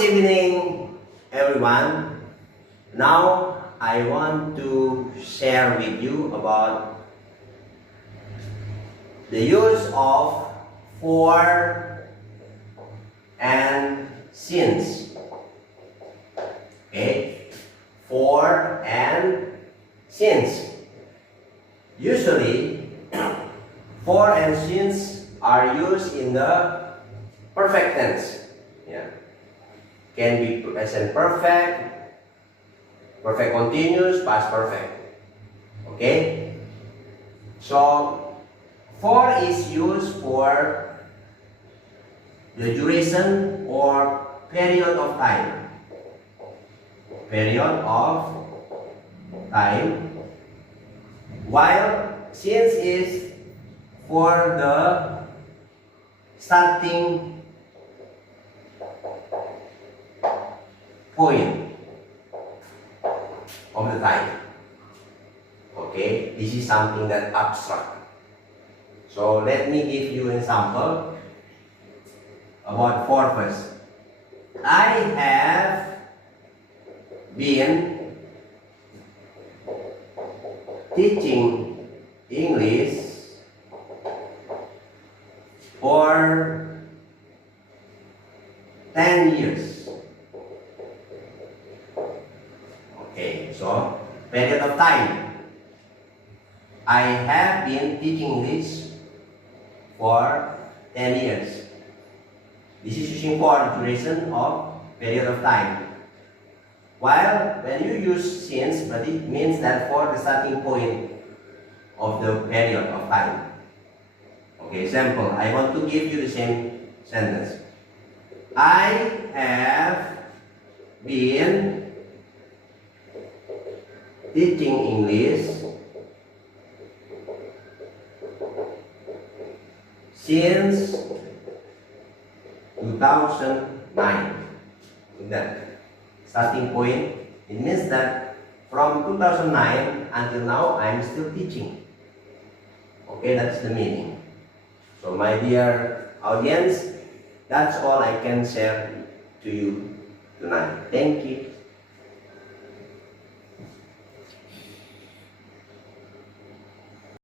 Good evening, everyone. Now, I want to share with you about the use of for and since. Okay? For and since. Usually, for and since are used in the perfect tense. Yeah. Can be present perfect, perfect continuous, past perfect. Okay? So, for is used for the duration or period of time. Period of time. While since is for the starting point of the time. Okay, this is something that abstract. So let me give you an example about for first. I have been teaching English for 10 years. Okay, so period of time. I have been teaching English for 10 years. This is using for duration of period of time. While when you use since, but it means that for the starting point of the period of time. Okay, example, I want to give you the same sentence. I have been teaching English since 2009. That starting point, it means that from 2009 until now, I'm still teaching. Okay, that's the meaning. So my dear audience, that's all I can share to you tonight. Thank you.